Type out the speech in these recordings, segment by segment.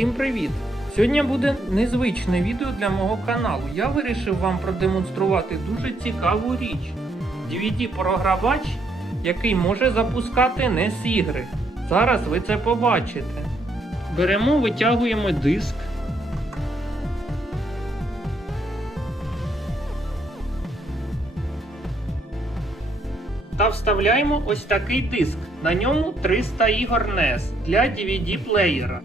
Всім привіт! Сьогодні буде незвичне відео для мого каналу. Я вирішив вам продемонструвати дуже цікаву річ. DVD-програвач, який може запускати NES ігри. Зараз ви це побачите. Беремо, витягуємо диск. Та вставляємо ось такий диск. На ньому 300 ігор NES для DVD-плеєра.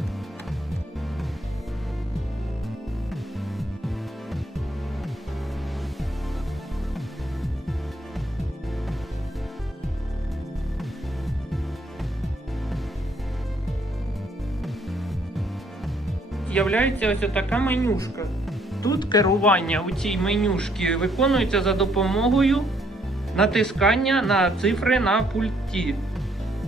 З'являється ось така менюшка. Тут керування у цій менюшці виконується за допомогою натискання на цифри на пульті.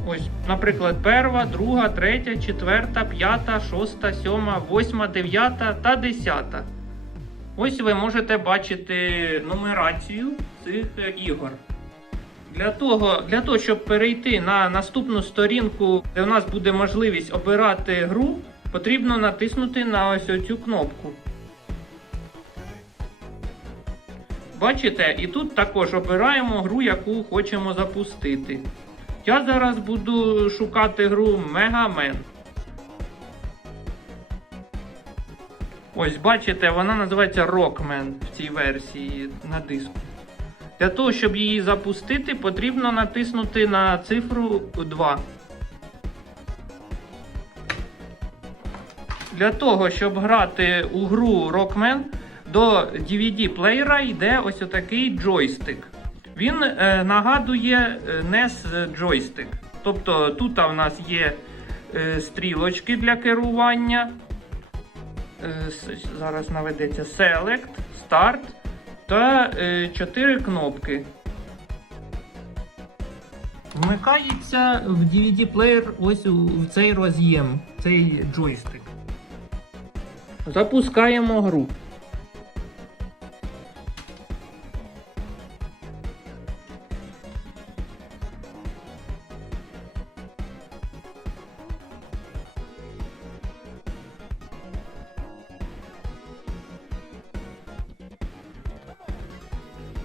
Ось, наприклад, перша, друга, третя, четверта, п'ята, шоста, сьома, восьма, дев'ята та десята. Ось ви можете бачити нумерацію цих е, ігор. Для того, для того, щоб перейти на наступну сторінку, де в нас буде можливість обирати гру, потрібно натиснути на ось цю кнопку. Бачите, і тут також обираємо гру, яку хочемо запустити. Я зараз буду шукати гру Мегамен. Ось бачите, вона називається Rockman в цій версії на диску. Для того, щоб її запустити, потрібно натиснути на цифру 2. Для того, щоб грати у гру Rockman, до DVD-плеєра йде ось отакий джойстик. Він е, нагадує е, NES джойстик. Тобто тут в нас є е, стрілочки для керування. Е, зараз наведеться Select, Start та е, 4 кнопки. Вмикається в DVD-плеєр ось у, в цей роз'єм, цей джойстик. Запускаємо гру.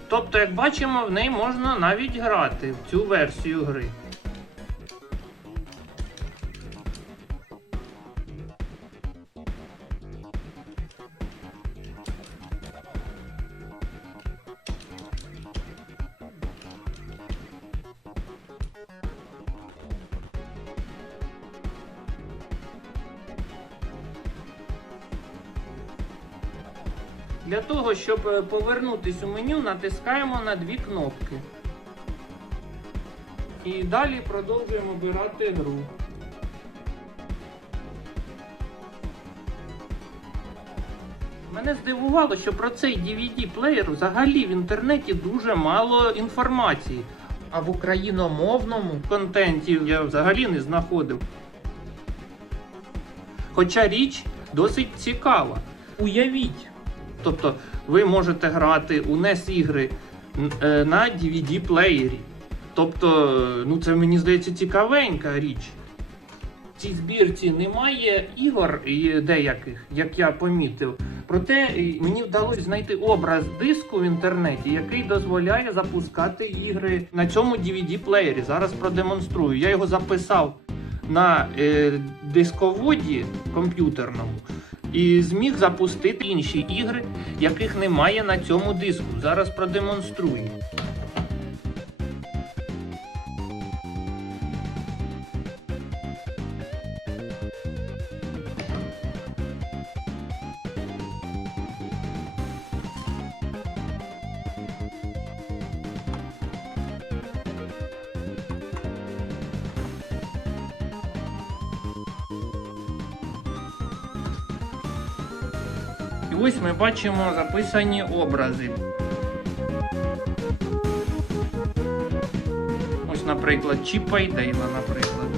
Тобто, як бачимо, в неї можна навіть грати в цю версію гри. Для того, щоб е, повернутися у меню, натискаємо на дві кнопки. І далі продовжуємо обирати гру. Мене здивувало, що про цей DVD-плеєр взагалі в інтернеті дуже мало інформації. А в україномовному контенті я взагалі не знаходив. Хоча річ досить цікава. Уявіть, Тобто ви можете грати у NES ігри е, на DVD-плеєрі. Тобто, ну це мені здається цікавенька річ. В цій збірці немає ігор деяких, як я помітив. Проте мені вдалося знайти образ диску в інтернеті, який дозволяє запускати ігри на цьому DVD-плеєрі. Зараз продемонструю. Я його записав на е, дисководі комп'ютерному і зміг запустити інші ігри, яких немає на цьому диску. Зараз продемонструю. І ось ми бачимо записані образи. Ось, наприклад, Чіпа і Дейла, наприклад.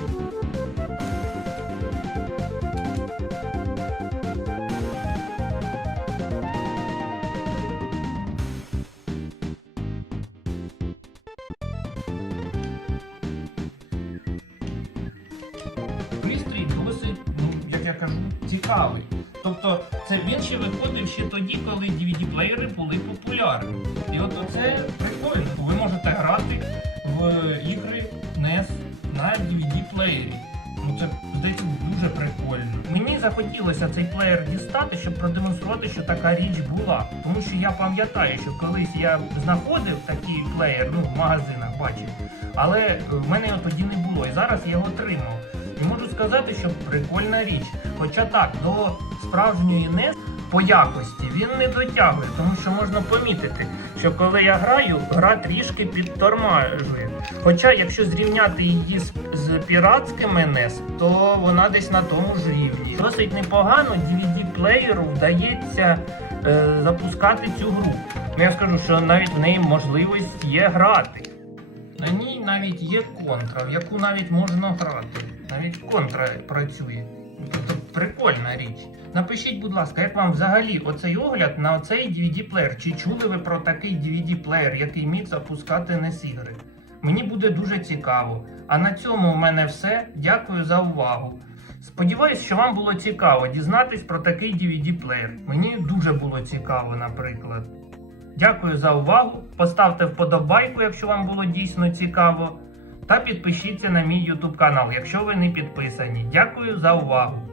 Пристрій досить, ну, як я кажу, цікавий. Тобто, це він ще виходив ще тоді, коли DVD-плеєри були популярні. І от це прикольно. Ви можете грати в ігри NES на DVD-плеєрі. Ну це здається дуже прикольно. Мені захотілося цей плеєр дістати, щоб продемонструвати, що така річ була. Тому що я пам'ятаю, що колись я знаходив такий плеєр, ну в магазинах бачив, але в мене його тоді не було. І зараз я його отримав. І можу сказати, що прикольна річ. Хоча так, до справжньої NES по якості він не дотягує, тому що можна помітити, що коли я граю, гра трішки підтормажує. Хоча, якщо зрівняти її з, з піратськими NES, то вона десь на тому ж рівні. Досить непогано DVD-плеєру вдається е, запускати цю гру. Ну я скажу, що навіть в неї можливість є грати. На ній навіть є контра, в яку навіть можна грати. Навіть контра працює. Тобто прикольна річ. Напишіть, будь ласка, як вам взагалі оцей огляд на оцей DVD-плеєр? Чи чули ви про такий DVD-плеєр, який міг запускати NES ігри? Мені буде дуже цікаво. А на цьому в мене все. Дякую за увагу. Сподіваюсь, що вам було цікаво дізнатись про такий DVD-плеєр. Мені дуже було цікаво, наприклад. Дякую за увагу. Поставте вподобайку, якщо вам було дійсно цікаво. Та підпишіться на мій YouTube канал, якщо ви не підписані. Дякую за увагу.